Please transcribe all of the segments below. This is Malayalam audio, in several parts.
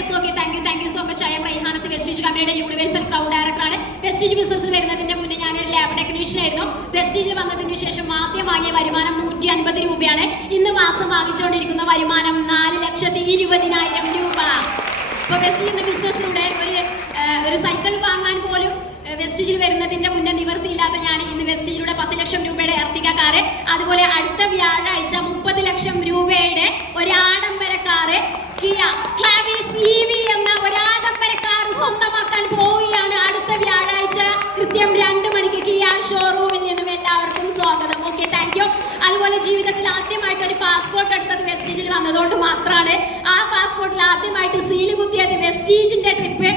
Yes okay thank you so much. I M Raihanath, Vestige കമ്പനിയുടെ യൂണിവേഴ്സൽ ക്രൗഡ് ഡയറക്ടറാണ്. വെസ്റ്റീജ് ബിസിനസ്സിൽ വരുന്നതിന്റെ മുന്നേ ഞാനൊരു ലാബ് ടെക്നീഷ്യൻ ആയിരുന്നു. വെസ്റ്റീജിൽ വന്നതിന് ശേഷം ആദ്യം വാങ്ങിയ വരുമാനം 150 രൂപയാണ്. ഇന്ന് മാസം വാങ്ങിച്ചുകൊണ്ടിരിക്കുന്ന വരുമാനം 4,20,000 രൂപ. ഇപ്പോൾ വെസ്റ്റീജിന്റെ ബിസിനസ്സിലൂടെ ഒരു സൈക്കിൾ വാങ്ങാൻ പോലും വെസ്റ്റീജിൽ വരുന്നതിന്റെ മുന്നേ നിവർത്തിയില്ലാത്ത ഞാൻ ഇന്ന് വെസ്റ്റീജിലൂടെ 10 ലക്ഷം രൂപയുടെ എർട്ടിക കാറ്, അതുപോലെ അടുത്ത വ്യാഴാഴ്ച 30 ലക്ഷം രൂപയുടെ ഒരു ആഡംബര കാറ് കിയ ക്ലാവിസ് EV എന്ന ഒരു ആഡംബര കാറ് സ്വന്തമാക്കാൻ പോവുകയാണ് അടുത്ത വ്യാഴാഴ്ച കൃത്യം 2 മണിക്ക് കിയ ഷോറൂമിൽ നിന്നും. എല്ലാവർക്കും സ്വാഗതം. Okay thank U. അതുപോലെ ജീവിതത്തിൽ ആദ്യമായിട്ട് ഒരു പാസ്പോർട്ട് എടുത്തത് വെസ്റ്റീജിൽ വന്നതുകൊണ്ട് മാത്രമാണ്. ആ പാസ്പോർട്ടിൽ ആദ്യമായിട്ട് സീല് കുത്തിയത് വെസ്റ്റീജിന്റെ ട്രിപ്പ്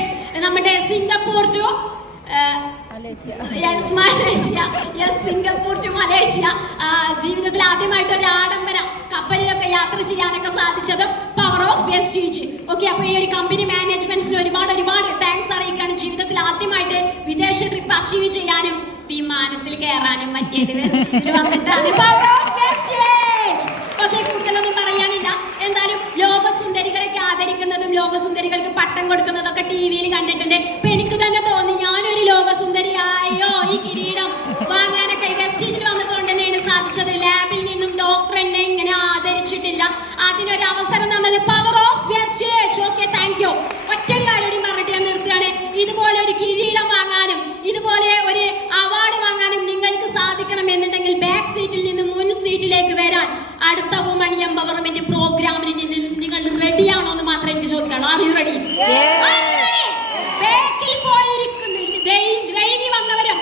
നമ്മുടെ Singapore to Singapore to Malaysia. ജീവിതത്തിൽ ആദ്യമായിട്ട് ഒരു ആഡംബര കപ്പലിലൊക്കെ യാത്ര ചെയ്യാനൊക്കെ സാധിച്ചത് പവർ ഓഫ് വെസ്റ്റീജ്. ഓക്കെ, അപ്പൊ ഈ ഒരു കമ്പനി മാനേജ്മെന്റ്സിന് ഒരുപാട് താങ്ക്സ് അറിയിക്കാണ്. ജീവിതത്തിൽ ആദ്യമായിട്ട് വിദേശ ട്രിപ്പ് അച്ചീവ് ചെയ്യാനും വിമാനത്തിൽ കയറാനും പറ്റിയത് വെസ്റ്റീജിൽ വന്നിട്ടാണ്. Power of Vestige. ഓക്കെ, കൂടുതലൊന്നും പറയാനില്ല. എന്തായാലും ലോകസുന്ദരികളൊക്കെ ആദരിക്കുന്നതും ലോകസുന്ദരികൾക്ക് പട്ടം കൊടുക്കുന്നതൊക്കെ ടിവിയിൽ കണ്ടിട്ടുണ്ട്. ഇപ്പൊ എനിക്ക് തന്നെ തോന്നി ഞാനൊരു ലോകസുന്ദരിയായോ. ഈ കിരീടം വാങ്ങാനൊക്കെ വെസ്റ്റീജിൽ വന്നതുകൊണ്ട് തന്നെയാണ് സാധിച്ചത്. ലാബിൽ നിന്നും ഡോക്ടർ എന്നെ ഇങ്ങനെ ആദരിച്ചിട്ടില്ല. അതിനൊരു അവസരം തന്നത് power of Vestige. Okay thank U. ഒറ്റൊരു കാര്യം പറഞ്ഞിട്ട് ഞാൻ നിർത്തുകയാണ്. ഇതുപോലെ ഒരു കിരീടം വാങ്ങാനും ഇതുപോലെ ഒരു അവാർഡ് വാങ്ങാനും നിങ്ങൾക്ക് സാധിക്കണം എന്നുണ്ടെങ്കിൽ ബാക്ക് സീറ്റിൽ നിന്ന് മുൻ സീറ്റിലേക്ക് വരാൻ അടുത്ത വുമൺ എംപവർമെന്റ് പ്രോഗ്രാമിന് നിങ്ങൾ റെഡിയാണോ എന്ന് മാത്രമേ എനിക്ക് ചോദിക്കാനുള്ളൂ. R you ready? ബാക്കിൽ പോയിരിക്കുന്ന വെഴുകി വന്നവരും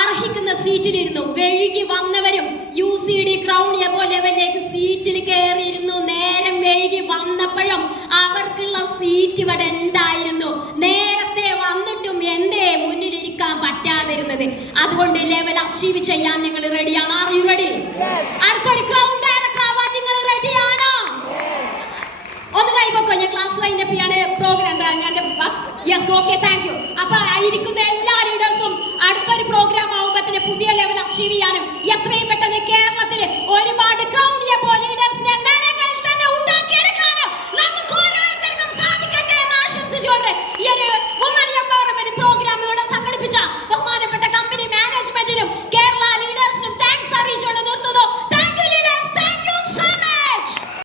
അർഹിക്കുന്ന സീറ്റിലിരുന്നു. വെഴുകി വന്നവരും UCD ക്രൗൺ എബോ ലെവലിലേക്ക് സീറ്റിൽ കയറിയിരുന്നു. നേരം വെഴുകി വന്നപ്പോഴും അവർക്കുള്ള സീറ്റ് ഇവിടെ ഉണ്ടായിരുന്നു. നേരത്തെ വന്നിട്ടും എന്തേ മുന്നിലിരിക്കാൻ പറ്റാതിരുന്നത്? അതുകൊണ്ട് ലെവൽ അച്ചീവ് ചെയ്യാൻ നിങ്ങൾ റെഡിയാണ്. Are you ready? അടുത്തൊരു ക്രൗൺ ഡയറക്ടർ ആവാൻ നിങ്ങൾ റെഡിയാണോ? ഒന്ന് കൈവക്കോ. ഞാൻ ക്ലാസ് വൈൻഡപ്പ് ചെയ്യാണ്. Programme yes okay thank you. അപ്പൊ ഇരിക്കുന്ന എല്ലാ ലീഡേഴ്സും അടുത്തൊരു പ്രോഗ്രാം ആവുമ്പത്തിന് പുതിയ ലെവൽ അച്ചീവ് ചെയ്യാനും എത്രയും പെട്ടെന്ന് കേരളത്തിൽ ഒരുപാട്